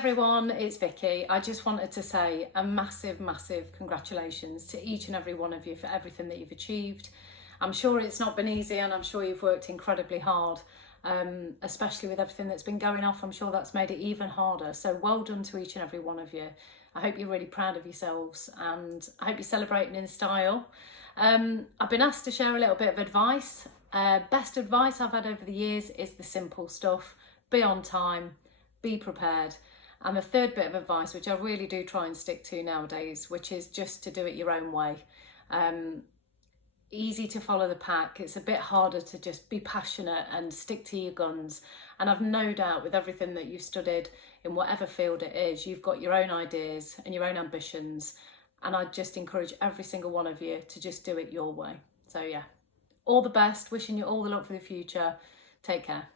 everyone, it's Vicky. I just wanted to say a massive, massive congratulations to each and every one of you for everything that you've achieved. I'm sure it's not been easy and I'm sure you've worked incredibly hard, especially with everything that's been going off. I'm sure that's made it even harder. So well done to each and every one of you. I hope you're really proud of yourselves and I hope you're celebrating in style. I've been asked to share a little bit of advice. Best advice I've had over the years is the simple stuff. Be on time, be prepared. And the third bit of advice, which I really do try and stick to nowadays, which is just to do it your own way. Easy to follow the pack. It's a bit harder to just be passionate and stick to your guns. And I've no doubt with everything that you've studied in whatever field it is, you've got your own ideas and your own ambitions. And I just encourage every single one of you to just do it your way. So yeah, all the best, wishing you all the luck for the future. Take care.